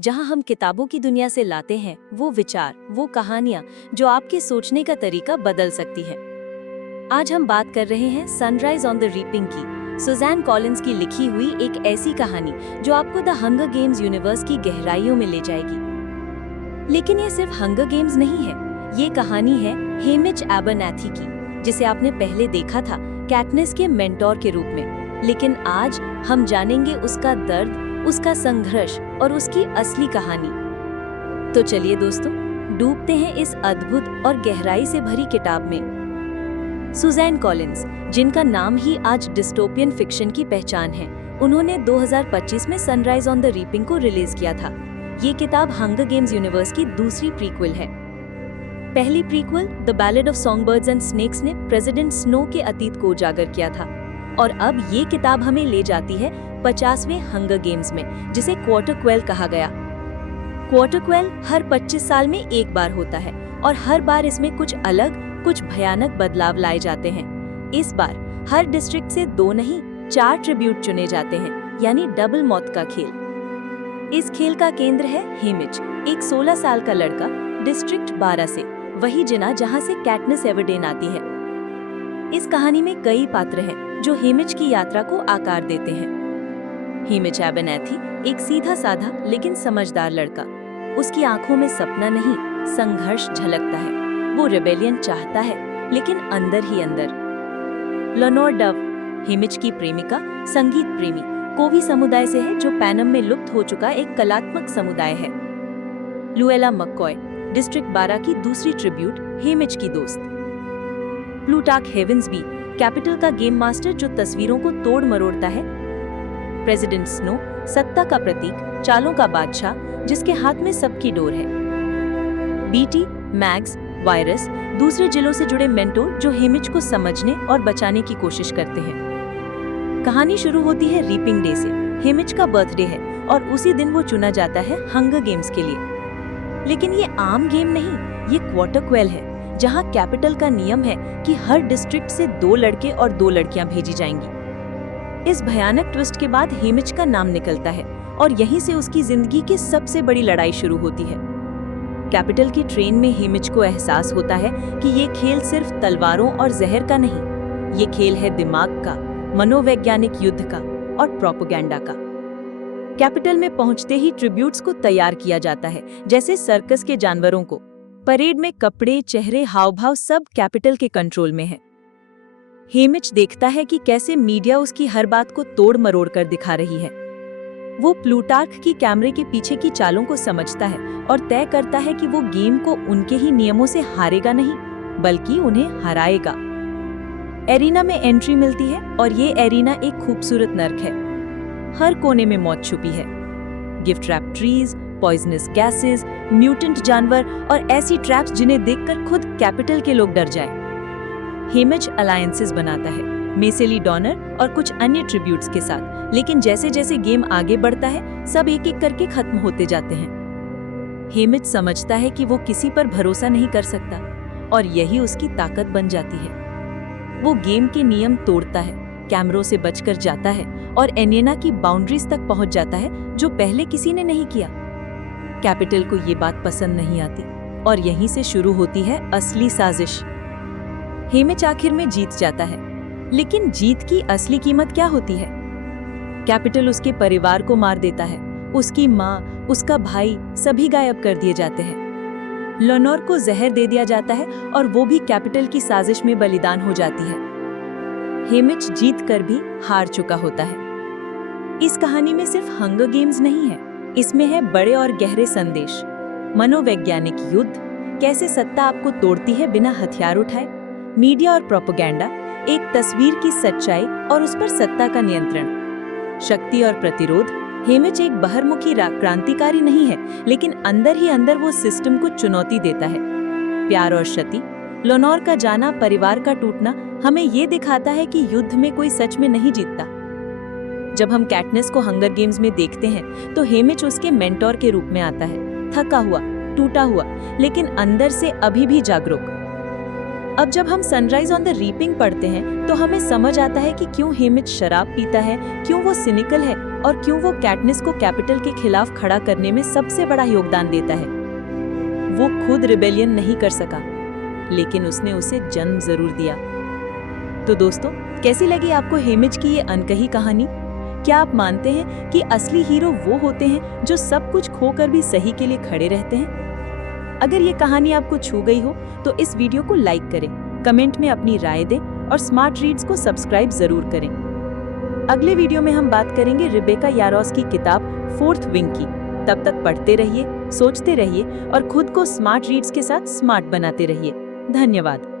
जहां हम किताबों की दुनिया से लाते हैं वो विचार, वो कहानियां जो आपके सोचने का तरीका बदल सकती है। आज हम बात कर रहे हैं सनराइज ऑन द रीपिंग की, सुज़ैन कॉलिंस की लिखी हुई एक ऐसी कहानी जो आपको द हंगर गेम्स यूनिवर्स की गहराइयों में ले जाएगी। लेकिन ये सिर्फ हंगर गेम्स नहीं है, ये कहानी है हेमिच एबरनैथी की, जिसे आपने पहले देखा था कैटनिस के मेंटोर के रूप में। लेकिन आज हम जानेंगे उसका दर्द, उसका संघर्ष और उसकी असली कहानी। तो चलिए दोस्तों, डूबते हैं इस अद्भुत और गहराई से भरी किताब में। सुज़ैन कॉलिंस, जिनका नाम ही आज डिस्टोपियन फिक्शन की पहचान है, उन्होंने 2025 में सनराइज ऑन द रीपिंग को रिलीज किया था। ये किताब हंगर गेम्स यूनिवर्स की दूसरी प्रीक्वल है। पहली prequel the ballad of songbirds and snakes ने प्रेसिडेंट स्नो के अतीत को उजागर किया था, और अब ये किताब हमें ले जाती है 50वें हंगर गेम्स में, जिसे क्वार्टर क्वेल कहा गया। क्वार्टर क्वेल हर 25 साल में एक बार होता है और हर बार इसमें कुछ अलग, कुछ भयानक बदलाव लाए जाते हैं। इस बार हर डिस्ट्रिक्ट से 2 नहीं 4 ट्रिब्यूट चुने जाते हैं, यानी डबल मौत का खेल। इस खेल का केंद्र है हेमिच, एक 16 साल का लड़का, डिस्ट्रिक्ट 12 से, वही जिला जहां से कैटनिस एवरडेन आती है। इस कहानी में कई पात्र हैं जो हेमिच की यात्रा को आकार देते हैं। हेमिच एबरनैथी एक सीधा साधा लेकिन समझदार लड़का। उसकी आंखों में सपना नहीं, संघर्ष झलकता है। वो रिबेलियन चाहता है, लेकिन अंदर ही अंदर। लेनोर डव, हेमिच की प्रेमिका, संगीत प्रेमी, कोवी समुदाय से है, जो पैनम में लुप्त हो चुका एक कलात्मक समुदाय है। लुएला मक्कॉय, डिस्ट्रिक्ट 12 की दूसरी ट्रिब्यूट, हेमिच की दोस्त। प्लूटार्क हेवेंसबी, कैपिटल का गेम मास्टर जो तस्वीरों को तोड़ मरोड़ता है। प्रेसिडेंट स्नो, सत्ता का प्रतीक, चालों का बादशाह, जिसके हाथ में सबकी डोर है। बीटी, मैग्स, वायरस, दूसरे जिलों से जुड़े मेंटोर जो हेमिच को समझने और बचाने की कोशिश करते हैं। कहानी शुरू होती है रीपिंग डे से। हेमिच का बर्थडे है और उसी दिन वो चुना जाता है हंगर गेम्स के लिए। लेकिन ये आम गेम नहीं, ये क्वार्टर क्वेल है, जहां कैपिटल का नियम है कि हर डिस्ट्रिक्ट से 2 लड़के और 2 लड़कियां भेजी जाएंगी। इस भयानक ट्विस्ट के बाद हेमिच का नाम निकलता है और यहीं से उसकी जिंदगी की सबसे बड़ी लड़ाई शुरू होती है। कैपिटल की ट्रेन में हेमिच को एहसास होता है कि ये खेल सिर्फ तलवारों और जहर का नहीं, ये खेल है दिमाग का, मनोवैज्ञानिक युद्ध का और प्रोपेगेंडा का। कैपिटल में पहुंचते ही ट्रिब्यूट्स को तैयार किया जाता है, जैसे सर्कस के जानवरों को। परेड में कपड़े, चेहरे, हाव-भाव सब कैपिटल के कंट्रोल में है। हेमिच देखता है कि कैसे मीडिया उसकी हर बात को तोड़ मरोड़ कर दिखा रही है। वो प्लूटार्क की कैमरे के पीछे की चालों को समझता है और तय करता है कि वो गेम को उनके ही नियमों से हारेगा नहीं, बल्कि उन्हें हराएगा। एरिना में एंट्री मिलती है और ये एरिना एक खूबसूरत नर्क है। हर कोने में मौत छुपी है। Gift wrap trees, poisonous gases, mutant जानवर और ऐसी ट्रैप्स जिन्हें देखकर खुद कैपिटल के लोग डर जाएं। हेमिच अलायंसेस बनाता है, मेसेली डॉनर और कुछ अन्य ट्रिब्यूट्स के साथ, लेकिन जैसे जैसे गेम आगे बढ़ता है, सब एक एक करके खत्म होते जाते हैं। हेमिच समझता है कि वो किसी पर भरोसा नहीं कर सकता, और यही उसकी ताकत बन जाती है। वो गेम के नियम तोड़ता है, कैमरों से बचकर जाता है और एनिना की बाउंड्रीज तक पहुंच जाता है, जो पहले किसी ने नहीं किया। कैपिटल को ये बात पसंद नहीं आती और यहीं से शुरू होती है असली साजिश। हेमिच आखिर में जीत जाता है, लेकिन जीत की असली कीमत क्या होती है? कैपिटल उसके परिवार को मार देता है, उसकी माँ, उसका भाई, सभी गायब कर दिए जाते हैं। लेनोर को जहर दे दिया जाता है और वो भी कैपिटल की साजिश में बलिदान हो जाती है। हेमिच जीत कर भी हार चुका होता है। इस कहानी में सिर्फ हंगर गेम्स नहीं है, इसमें है बड़े और गहरे संदेश। मनोवैज्ञानिक युद्ध, कैसे सत्ता आपको तोड़ती है बिना हथियार उठाए। मीडिया और प्रोपेगेंडा, एक तस्वीर की सच्चाई और उस पर सत्ता का नियंत्रण। शक्ति और प्रतिरोध, हेमिच एक बाहरमुखी क्रांतिकारी नहीं है, लेकिन अंदर ही अंदर वो सिस्टम को चुनौती देता है। प्यार और क्षति, लेनोर का जाना, परिवार का टूटना हमें ये दिखाता है कि युद्ध में कोई सच में नहीं जीतता। जब हम कैटनिस को हंगर गेम्स में देखते हैं, तो हेमिच उसके मेंटोर के रूप में आता है, थका हुआ, टूटा हुआ, लेकिन अंदर से अभी भी जागरूक। अब जब हम सनराइज ऑन द रीपिंग पढ़ते हैं, तो हमें समझ आता है कि क्यों हेमिच शराब पीता है, क्यों वो सिनिकल है और क्यों वो कैटनिस को कैपिटल के खिलाफ खड़ा करने में सबसे बड़ा योगदान देता है। वो खुद रिबेलियन नहीं कर सका, लेकिन उसने उसे जन्म जरूर दिया। तो दोस्तों, कैसी लगी आपको हेमिज की ये अनकही कहानी? क्या आप मानते हैं कि असली हीरो वो होते हैं जो सब कुछ खोकर भी सही के लिए खड़े रहते हैं? अगर ये कहानी आपको छू गई हो तो इस वीडियो को लाइक करें, कमेंट में अपनी राय दें और स्मार्ट रीड्स को सब्सक्राइब जरूर करें। अगले वीडियो में हम बात करेंगे रिबेका यारोस की किताब फोर्थ विंग की। तब तक पढ़ते रहिए, सोचते रहिए और खुद को स्मार्ट रीड्स के साथ स्मार्ट बनाते रहिए। धन्यवाद।